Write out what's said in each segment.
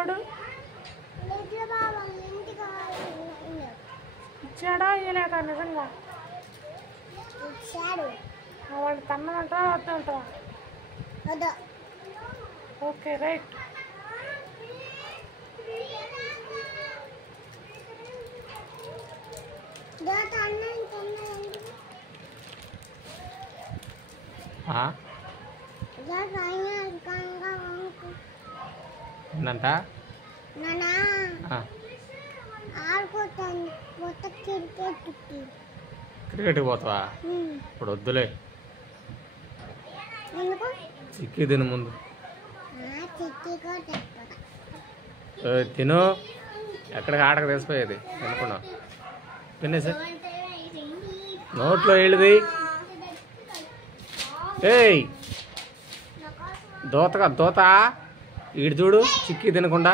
పిల్లోడు ఇచ్చాడా ఇయ్యలేదా నిజంగా వాడు తన్నమంటావా వద్దంటావా ఓకే రైట్ ఏంటంట క్రికెట్కి పోతావా ఇప్పుడు వద్దులే చిక్కి తిను ముందు తిను ఎక్కడికి ఆటకు తెలిసిపోయేది అనుకున్నా తినేసి నోట్లో వెళ్ళిది ఏయ్ దోత ఈడు చూడు చిక్కి తినకుండా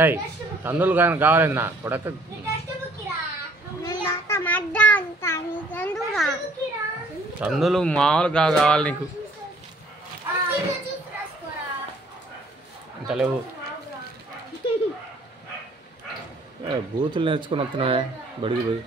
ఏయ్ తందులు కానీ కావాలండి నా కొడక తందులు మామూలుగా కావాలి నీకు అంత లేవు బూతులు నేర్చుకుని వస్తున్నావే బడికి పోయి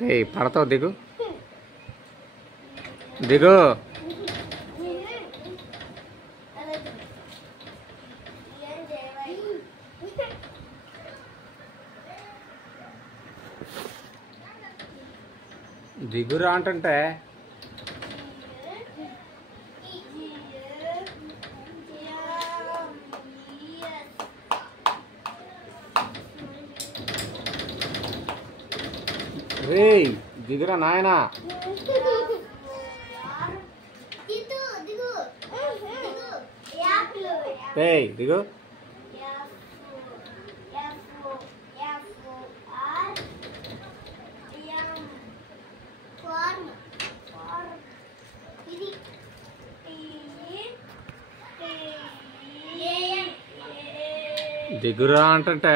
రే పడతావు దిగు దిగురా అంటుంటే రే దిగురా నాయనా దిగు దిగురా అంటుంటే